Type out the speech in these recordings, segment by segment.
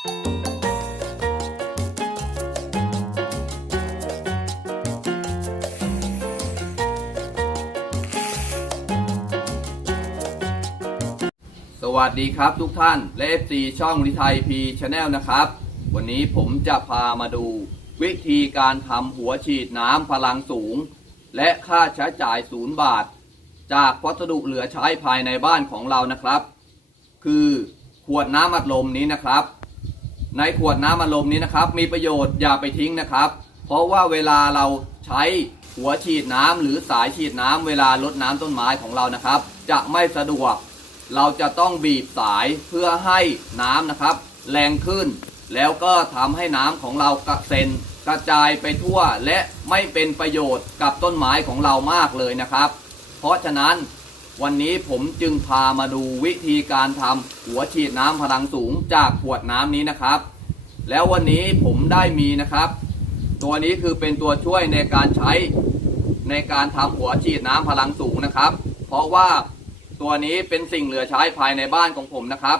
สวัสดีครับทุกท่านและ FC ช่องริไทยพีชาแนลนะครับ วันนี้ผมจะพามาดู วิธีการทำหัวฉีดน้ำพลังสูง และค่าใช้จ่ายศูนย์บาท จากวัสดุเหลือใช้ภายในบ้านของเรานะครับ คือขวดน้ำอัดลมนี้นะครับ ในขวดน้ำอัดลมนี้นะครับ มีประโยชน์อย่าไปทิ้งนะครับ เพราะว่าเวลาเราใช้หัวฉีดน้ำหรือสายฉีดน้ำเวลารดน้ำต้นไม้ของเรานะครับ จะไม่สะดวก เราจะต้องบีบสายเพื่อให้น้ำนะครับ แรงขึ้น แล้วก็ทำให้น้ำของเรากระเซ็นกระจายไปทั่วและไม่เป็นประโยชน์กับต้นไม้ของเรามากเลยนะครับ เพราะฉะนั้น วันนี้ผมจึงพามาดูวิธีการทำหัวฉีดน้ำพลังสูงจากขวดน้ำนี้นะครับ แล้ววันนี้ผมได้มีนะครับ ตัวนี้คือเป็นตัวช่วยในการใช้ในการทำหัวฉีดน้ำพลังสูงนะครับ เพราะว่าตัวนี้เป็นสิ่งเหลือใช้ภายในบ้านของผมนะครับ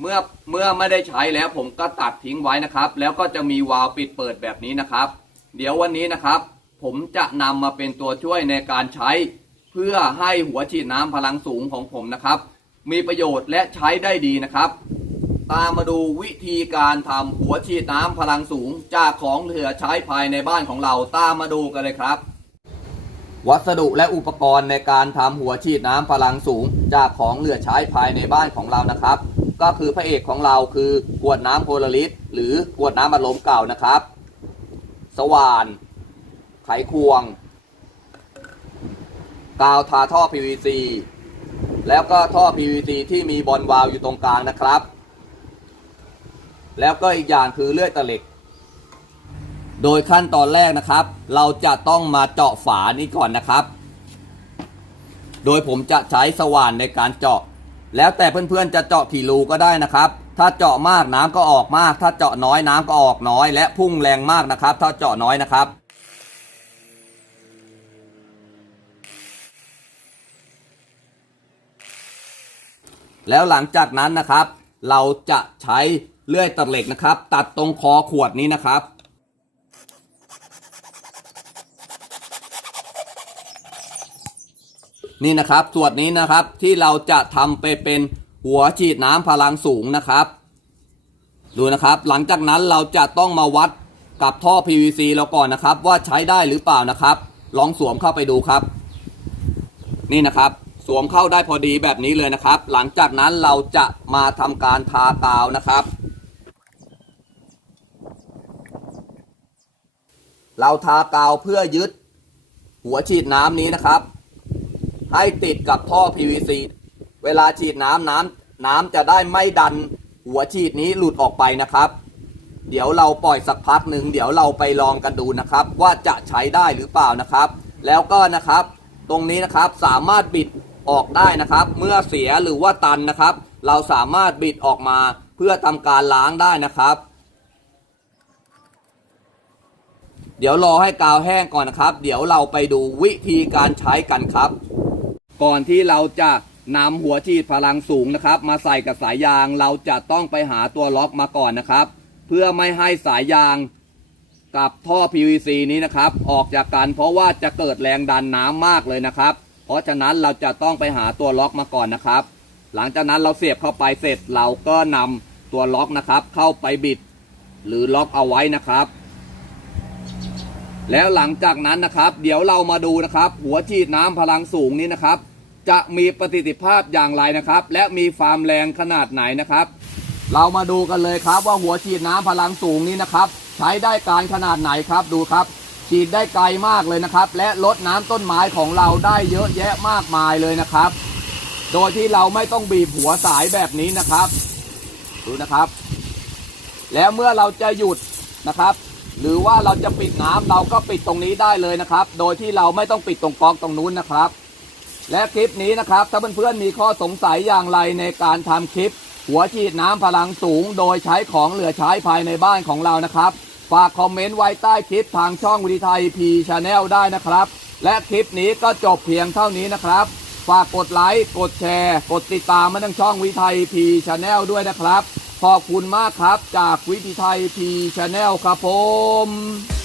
เมื่อเมื่อไม่ได้ใช้แล้วผมก็ตัดทิ้งไว้นะครับ แล้วก็จะมีวาล์วปิดเปิดแบบนี้นะครับ เดี๋ยววันนี้นะครับ ผมจะนำมาเป็นตัวช่วยในการใช้ พื่อให้หัวฉีดน้ำพลังสูงของผมนะครับ มีประโยชน์และใช้ได้ดีนะครับ ตามมาดูวิธีการทำหัวฉีดน้ำพลังสูง จากของเหลือใช้ภายในบ้านของเราตามมาดูกันเลยครับ วัสดุและอุปกรณ์ในการทำหัวฉีดน้ำพลังสูง จากของเหลือใช้ภายในบ้านของเรานะครับ ก็คือพระเอกของเราคือขวดน้ำโพลาริสหรือขวดน้ำอัดลมเก่านะครับ สว่าน ไขควง กาวทาท่อ PVC แล้วก็ท่อ PVC ที่มีบอลวาล์วอยู่ตรงกลางนะครับ แล้วก็อีกอย่างคือเลื่อยตะเหล็ก โดยขั้นตอนแรกนะครับ เราจะต้องมาเจาะฝานี้ก่อนนะครับ โดยผมจะใช้สว่านในการเจาะ แล้วแต่เพื่อนๆจะเจาะกี่รูก็ได้นะครับ ถ้าเจาะมากน้ำก็ออกมาก ถ้าเจาะน้อยน้ำก็ออกน้อย และพุ่งแรงมากนะครับ ถ้าเจาะน้อยนะครับ แล้วหลังจากนั้นนะครับ เราจะใช้เลื่อยตัดเหล็กนะครับ ตัดตรงคอขวดนี้นะครับ นี่นะครับส่วนนี้นะครับที่เราจะทำไปเป็นหัวฉีดน้ำพลังสูงนะครับ ดูนะครับหลังจากนั้นเราจะต้องมาวัดกับท่อ PVC เราก่อนนะครับ ว่าใช้ได้หรือเปล่านะครับ ลองสวมเข้าไปดูครับ นี่นะครับ สวมเข้าได้พอดีแบบนี้เลยนะครับ หลังจากนั้นเราจะมาทำการทากาวนะครับ เราทากาวเพื่อยึดหัวฉีดน้ำนี้นะครับ ให้ติดกับท่อ PVC เวลาฉีดน้ำน้ำน้ำจะได้ไม่ดันหัวฉีดนี้หลุดออกไปนะครับ เดี๋ยวเราปล่อยสักพักหนึ่งเดี๋ยวเราไปลองกันดูนะครับ ว่าจะใช้ได้หรือเปล่านะครับ แล้วก็นะครับ ตรงนี้นะครับสามารถบิด ออกได้นะครับ เมื่อเสียหรือว่าตันนะครับ เราสามารถบิดออกมาเพื่อทำการล้างได้นะครับ เดี๋ยวรอให้กาวแห้งก่อนนะครับ เดี๋ยวเราไปดูวิธีการใช้กันครับ ก่อนที่เราจะนำหัวฉีดพลังสูงนะครับ มาใส่กับสายยางเราจะต้องไปหาตัวล็อกมาก่อนนะครับ เพื่อไม่ให้สายยางกับท่อ PVC นี้นะครับ ออกจากกันเพราะว่าจะเกิดแรงดันน้ำมากเลยนะครับ เพราะฉะนั้นเราจะต้องไปหาตัวล็อกมาก่อนนะครับ หลังจากนั้นเราเสียบเข้าไปเสร็จเราก็นำตัวล็อกนะครับ เข้าไปบิด หรือล็อกเอาไว้นะครับ แล้วหลังจากนั้นนะครับ เดี๋ยวเรามาดูนะครับ หัวฉีดน้ำพลังสูงนี้นะครับ จะมีประสิทธิภาพอย่างไรนะครับ และมีความแรงขนาดไหนนะครับ เรามาดูกันเลยครับว่าหัวฉีดน้ำพลังสูงนี้นะครับ ใช้ได้การขนาดไหนครับดูครับ ฉีดได้ไกลมากเลยนะครับ และลดน้ำต้นไม้ของเราได้เยอะแยะมากมายเลยนะครับ โดยที่เราไม่ต้องบีบหัวสายแบบนี้นะครับ ดูนะครับ แล้วเมื่อเราจะหยุดนะครับ หรือว่าเราจะปิดน้ำเราก็ปิดตรงนี้ได้เลยนะครับ โดยที่เราไม่ต้องปิดตรงกอกตรงนู้นนะครับ และคลิปนี้นะครับ ถ้าเพื่อนๆมีข้อสงสัยอย่างไรในการทำคลิป หัวฉีดน้ำพลังสูง โดยใช้ของเหลือใช้ภายในบ้านของเรานะครับ ฝากคอมเมนต์ไว้ใต้คลิปทางช่องวิดีไทยพีชาแนลได้นะครับ และคลิปนี้ก็จบเพียงเท่านี้นะครับ ฝากกดไลค์ กดแชร์ กดติดตามมาทางช่องวิทีไทยพีชาแนลด้วยนะครับ ขอบคุณมากครับจากวิทีไทยพีชาแนลครับผม